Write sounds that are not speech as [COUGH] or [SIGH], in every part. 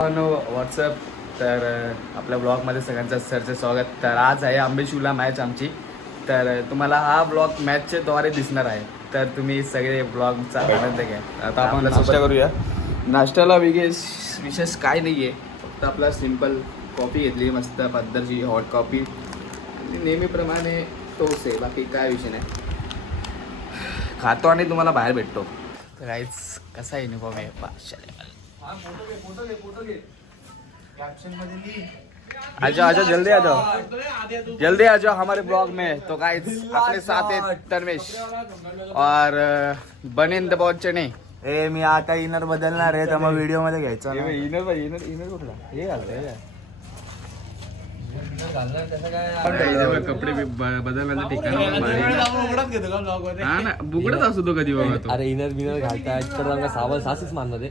WhatsApp तर आपल्या ब्लॉगमध्ये सगळ्यांचं सरचं स्वागत. तर आज आहे आंबेशिवला मॅच आमची. तर तुम्हाला हा ब्लॉग मॅचच्या द्वारे दिसणार आहे. तर तुम्ही सगळे ब्लॉगचा आनंद घ्या. आता आपण नाश्ता करूया. नाश्त्याला विशेष विशेष काय नाही आहे फक्त आपला सिंपल कॉफी घेतली मस्त पद्धतची हॉट कॉफी नेहमीप्रमाणे तोच आहे बाकी काय विषय नाही. खातो आणि तुम्हाला बाहेर भेटतो. तर काहीच कसा युनिफॉर्म आहे? बादशाह आ जाओ आ जाओ जल्दी आ जाओ जल्दी आ जाओ हमारे ब्लॉग में. तो गाइस अपने साथ है तन्मेश और बनिन द बहुत चने ए मी आता इनर बदलणार आहे तर मग व्हिडिओमध्ये घ्यायचं. इनर इनर इनर कुठला? हे घालतोय कपडे बदलण्याचं ठिकाण हा ना बुकडच असतो तो कधी बाबा तो. अरे इनर बिनर घालताय. तर सावल सासच मारणार आहे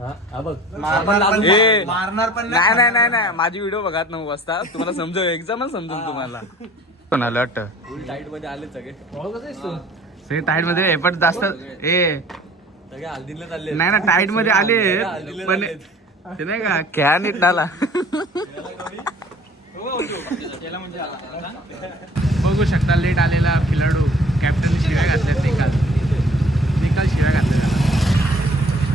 बघ. मारणार पण ए, मारणार. पण नाही नाही. नाही नाही माझी व्हिडिओ बघत नऊ वाजता तुम्हाला समजेल एक्झामच समजेल तुम्हाला. [LAUGHS] पण आलं वाटतं फुल टाईटमध्ये आले सगळे. सगळे टाईटमध्ये एफर्ट जास्त ए. सगळे हल्दीला चालले. नाही ना टाईटमध्ये आले. पण ते नाही का खेळा नीट आला बघू शकता लेट आलेला खिलाडू. कॅप्टन शिव्या घातल्यात निकाल. निकाल शिव्या घातल्या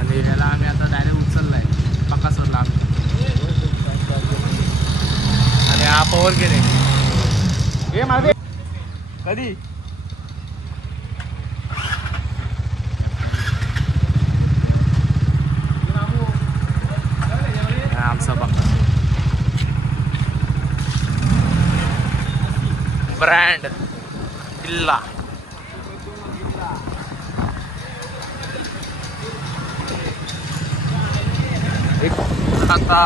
म्हणजे आणि याला आम्ही आता डायरेक्ट उचललाय. सोडला आम्ही. आणि हा पवर गेले हे मागे. कधी? आमचा बघा ब्रँड. किल्ला. एक आता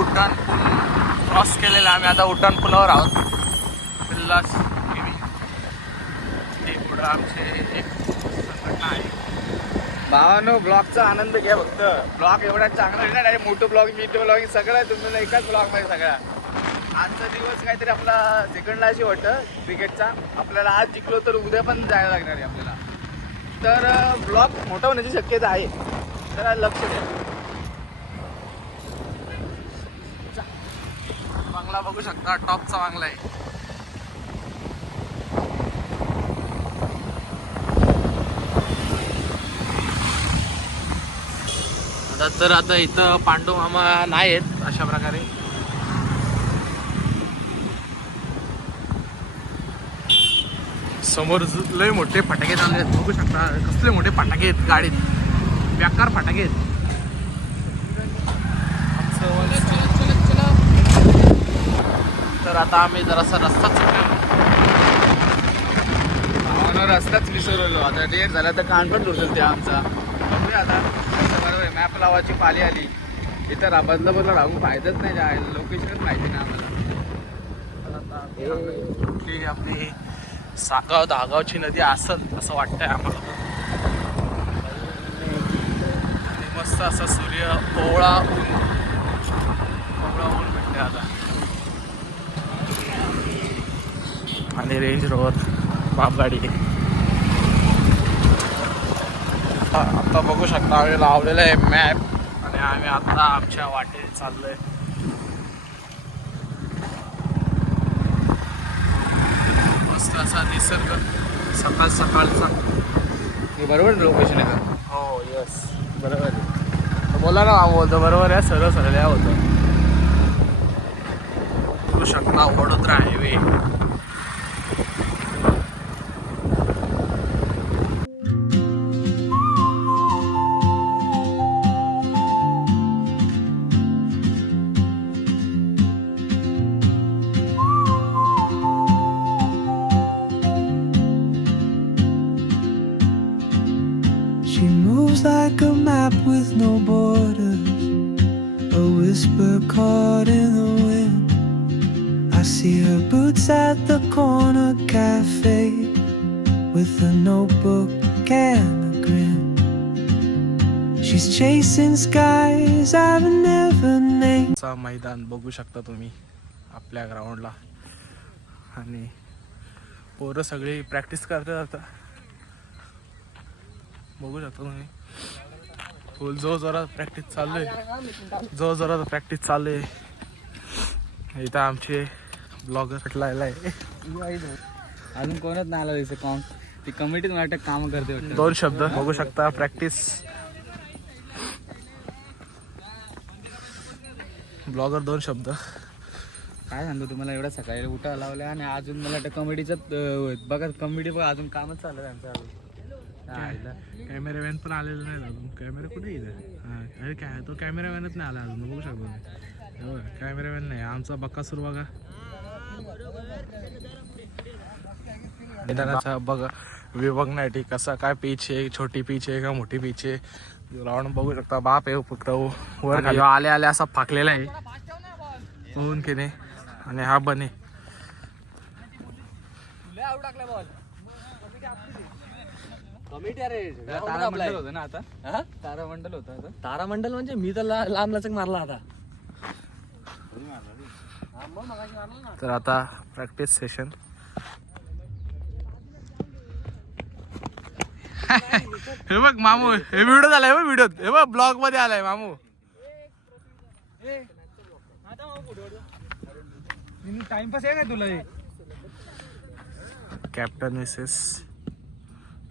उड्डाण पूल क्रॉस केलेला आम्ही आता उड्डाण पुलावर आहोत. किल्ला हे पुढं आमचे एक संघटना आहे. भावानो ब्लॉगचा आनंद घ्या फक्त. ब्लॉग एवढा चांगला आहे ना डायरेक्ट मोठं ब्लॉग मिठो ब्लॉग सगळं आहे तुम्हाला एकाच ब्लॉगमध्ये सगळा आजचा दिवस काहीतरी आपला सेकंड अशी वाटतं क्रिकेटचा. आपल्याला आज जिंकलो तर उद्या पण जायला लागणार आहे आपल्याला. तर ब्लॉग मोठा होण्याची शक्यता आहे. तर लक्ष द्या. बांगला बघू शकता टॉपचा चांगला आहे. आता तर आता इथं पांडू मामा नाही आहेत अशा प्रकारे. समोर लय मोठे फटाके चालले आहेत. बघू शकता कसले मोठे फटाके आहेत गाडीत. बेकार फटाके आहेत तर आता आम्ही जरासा रस्ता चुकलेलो रस्ताच विसरलो. आता लेट झाला तर कान पण दुरतो ते आमचा. बघूया आता. बरोबर आहे मॅप लावायची पाली आली. इथं रा बदला राहून फायदाच नाही जायला लोकेशनच माहिती नाही आम्हाला. कुठली आपली सागाव दहागावची नदी असेल असं वाटतंय आम्हाला. मस्त असा सूर्य ओवळा ऊन. ओवळा ऊन भेटते आता. आणि रेंज रोवर बापगाडी. आता आता बघू शकता आम्ही लावलेलं आहे मॅप आणि आम्ही आता आमच्या वाटेत चाललोय. मस्त असा निसर्ग सकाळ सकाळचा. हे बरोबर लोकेशन आहे का? हो यस बरोबर आहे. बोला ना बोलतो बरोबर आहे सरळ सरळ होतं बघू शकता Vadodara highway seems like a map with no borders, a whisper caught in the wind. I see her boots at the corner cafe with a notebook and a grin. She's chasing skies I've never named. चा मैदान बघू शकता तुम्ही आपल्या ग्राउंडला आणि पोरं सगळी प्रॅक्टिस करतात आता बघू शकता तुम्ही फुल जो जोरात प्रॅक्टिस चालू आहे जो जोरात प्रॅक्टिस चालू आहे इथं आमचे ब्लॉगर भेटलायला आहे. अजून कोणच नाही आला दिसे कॉम ती कमिटीत वाटतं काम करते दोन शब्द बघू शकता प्रॅक्टिस ब्लॉगर दोन शब्द. काय सांगतो तुम्हाला एवढं सकाळी उठा लावलं आणि अजून मला वाटतं कमिटीचं बघा कमिटी बघा अजून कामच चाललं त्यांचं. कॅमेरामॅन पण आलेला नाही अजून. कॅमेरा कुठे हा अरे काय तो कॅमेरामॅनच नाही आला अजून बघू शकतो. कॅमेरामॅन नाही आमचा बक्कासूर बघा. मैदानाचा बघा व्ह्यू बघण्यासाठी कसा काय पीच आहे छोटी पीच आहे का मोठी पीच आहे? ग्राउंड बघू शकता बाप आहे फक्त वर खाली. आले आले असा फाकलेला आहे. होऊन की नाही? आणि हा बने. तारामंडल होतं ना आता? हा? तारामंडल होतं आता. तारामंडल म्हणजे मी तर ला- लांब लचक मारला आता. तर आता प्रॅक्टिस सेशन [LAUGHS] हे बघ मामू हे व्हिडिओ झालाय बघ व्हिडिओ हे बघ ब्लॉगमध्ये आलाय मामू. टाइमपास आहे काय तुला कॅप्टन मिसेस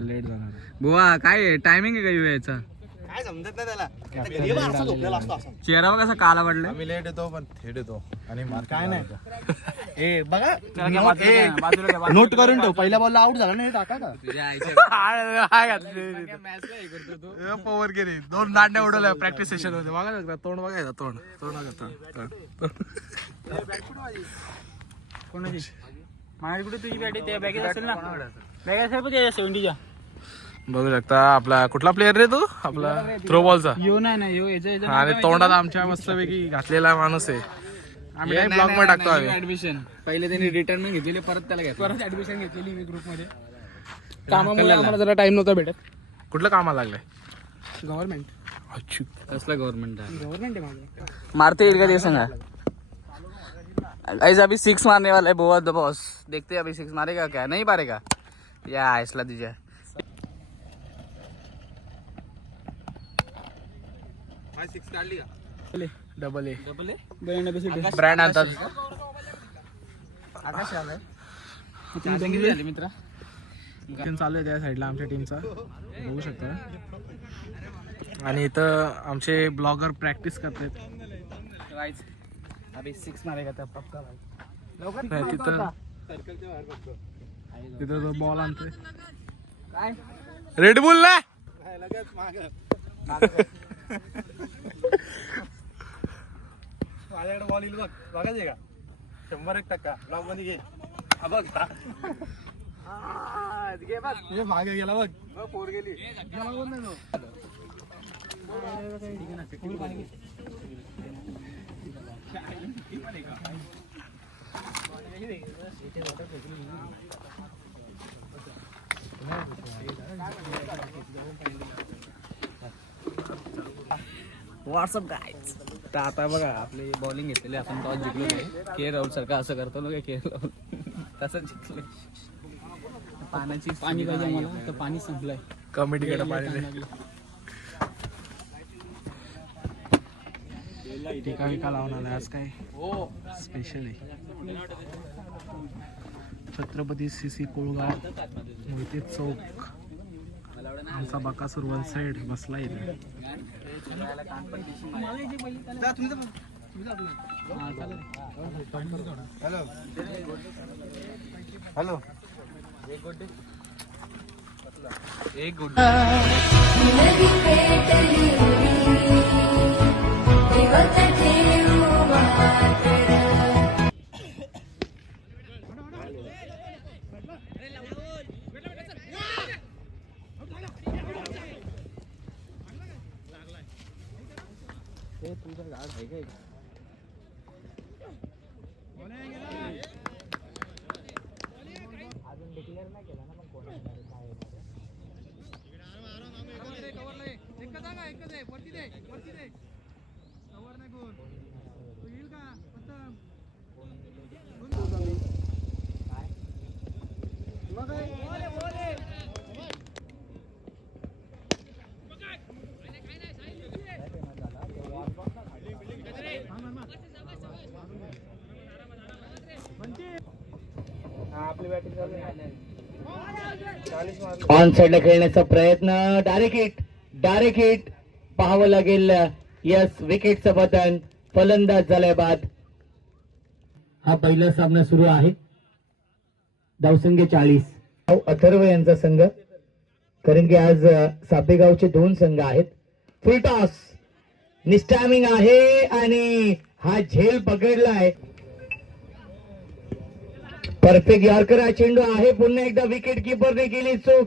लेट जाणार बुवा काय टायमिंग आहे का याचा? काय समजत नाही त्याला. चेहरा कसा काला पडला आम्ही लेट येतो पण थेट येतो. आणि काय नाही. ए बघा. नोट करून ठेव. पहिल्या बॉलला आउट झाला ना हे टाका का? पवन [LAUGHS] केने दोन दांड्या उडवल्या प्रॅक्टिस सेशनमध्ये. बघा शकता तोंड बघायचं तोंड. तोंड बघा तोंड तोंड. कोणाची? माझ्या कुठे तुझी बॅटी त्या बॅगेत असेल ना. बॅगेत असेल? बघ सेव्हन्टीच्या बघू शकता आपला कुठला प्लेअर रे तू? आपला थ्रो बॉलचा यो नाही ना यो याच्या याच्या आणि तोंडात आमच्या मस्तपैकी घातलेला माणूस आहे. आम्ही नाही ब्लॉगमध्ये टाकतो आम्ही. ऍडमिशन पहिले त्यांनी रिटायरमेंट घेतलेली परत त्याला घेतलं. परत ऍडमिशन घेतलेली मी ग्रुपमध्ये. कामामुळे आम्हाला जरा टाइम नव्हता भेटत. कुठलं कामाला लागलंय? गव्हर्नमेंट अच्छी. कसला गव्हर्नमेंट आहे? गवर्नमेंट है माझं. मारते येईल का ते सांगा? गाइस अभी सिक्स मारने वाला है बहुत द बॉस देखते अभी सिक्स मारेगा क्या? नहीं मारेगा? या इसला तुझ्या. Double A. ब्रँड आणतात मित्र. चालू आहे त्या साईडला आमच्या टीमचा बघू शकता. आणि इथं आमचे ब्लॉगर प्रॅक्टिस करतात गाइस अभी सिक्स मारेगा तब पक्का नाही, तिथं तिथं तो बॉल आणतोय. रेडबुल ना? माझ्याकडे बॉल येईल बघ. बघायचे का? शंभर एक टक्का. ब्लॉकमध्ये घे. हा बघ. हे. मागे गेला बघ. पोर गेली गेला कोण नाही तो. व्हॉट्सअप गाईज तर आता बघा आपली बॉलिंग घेतलेली आपण टॉस जिंकलो आहे. के राहुल सारखं असं करतो ना के राहुल. तसंच जिंकले पाण्याची पाणी पाहिजे मला तर पाणी संपलंय. कमिटीकडे पाहिजे टीका विका लावून आज काय स्पेशल आहे? Chhatrapati C C Kolgaon Mohite Chowk. आमचा बकासूर वन साइड बसला इथे. हॅलो एक गुड एक पेटली ऑन साइडला खेळण्याचा प्रयत्न? डायरेक्ट हिट डायरेक्ट हिट पाहावं लागेल. यस विकेटचं बटन फलंदाज झालाय बाद. हा पहिला सामना सुरू आहे. धावसंख्या चाळीस. अथर्व यांचा संघ. कारण की आज सापेगावचे दोन संघ आहेत. फुल टॉस निस्टॅमिंग आहे आणि हा झेल पकडलाय. परफेक्ट यॉर्कर हा चेंडू आहे. पुन्हा एकदा विकेट किपरने केली चूक.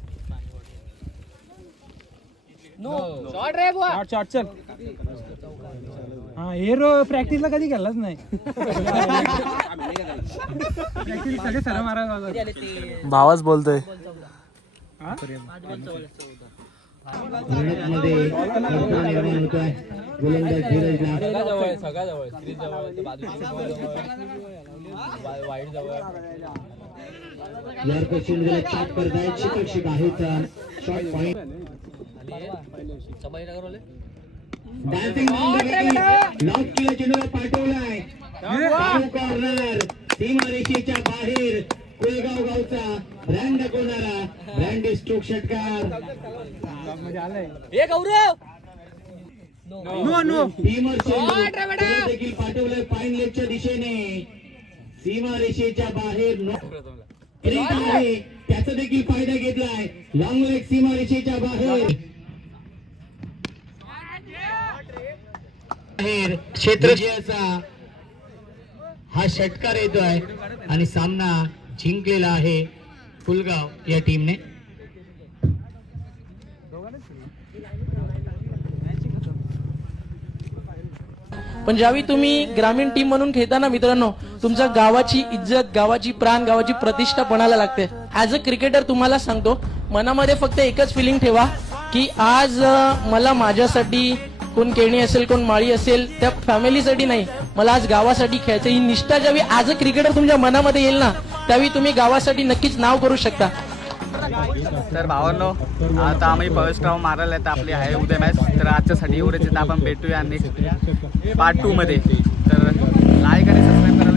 हा हे रो प्रॅक्टिसला कधी केलाच नाही. प्रॅक्टिस सगळे सर मारायला भावाच बोलतोय. मध्ये अडथळा निर्माण होतोय गोलंदाज धीरजला जवळ सगळ्या जवळ वाईट जवळ. शिक्षक आहेत शॉर्ट पॉइंट संभाजीनगरवाले लॉक केला चेंडूला पाठवलाय कॉर्नर सीमारेषेच्या बाहेर कुलगाव गावचा ब्रँड कोणारा ब्रँड स्ट्रोक षटकार हे गौरव! भीमर चेंडू देखील पाठवलंय पाईन लेकच्या दिशेने सीमारेषेच्या बाहेर नो- त्याचा देखील फायदा घेतलाय लॉंग लेग सीमारेषेच्या बाहेर क्षेत्र हा षटकार येतो आहे आणि सामना जिंकलेला आहे फुलगाव या टीमने. पण ज्यावेळी तुम्ही ग्रामीण टीम म्हणून खेळताना मित्रांनो तुमच्या गावाची इज्जत गावाची प्राण गावाची प्रतिष्ठा पणाला लागते. ऍज अ क्रिकेटर तुम्हाला सांगतो मनामध्ये फक्त एकच फिलिंग ठेवा की आज मला माझ्यासाठी कोण केणी असेल कोण माळी असेल त्या फॅमिलीसाठी नाही. मला आज गावासाठी खेळायचं ही निष्ठा ज्यावेळी आज अ क्रिकेटर तुमच्या मनामध्ये येईल ना त्यावेळी तुम्ही गावासाठी नक्कीच नाव करू शकता. तर भावांनो आता आम्ही फर्स्ट राऊंड मारायला तर आपली आहे उद्या मॅच तर आजच्यासाठी एवढेच आपण भेटूया नेक्स्ट पार्ट टू मध्ये. तर लाईक आणि सबस्क्राईब करा.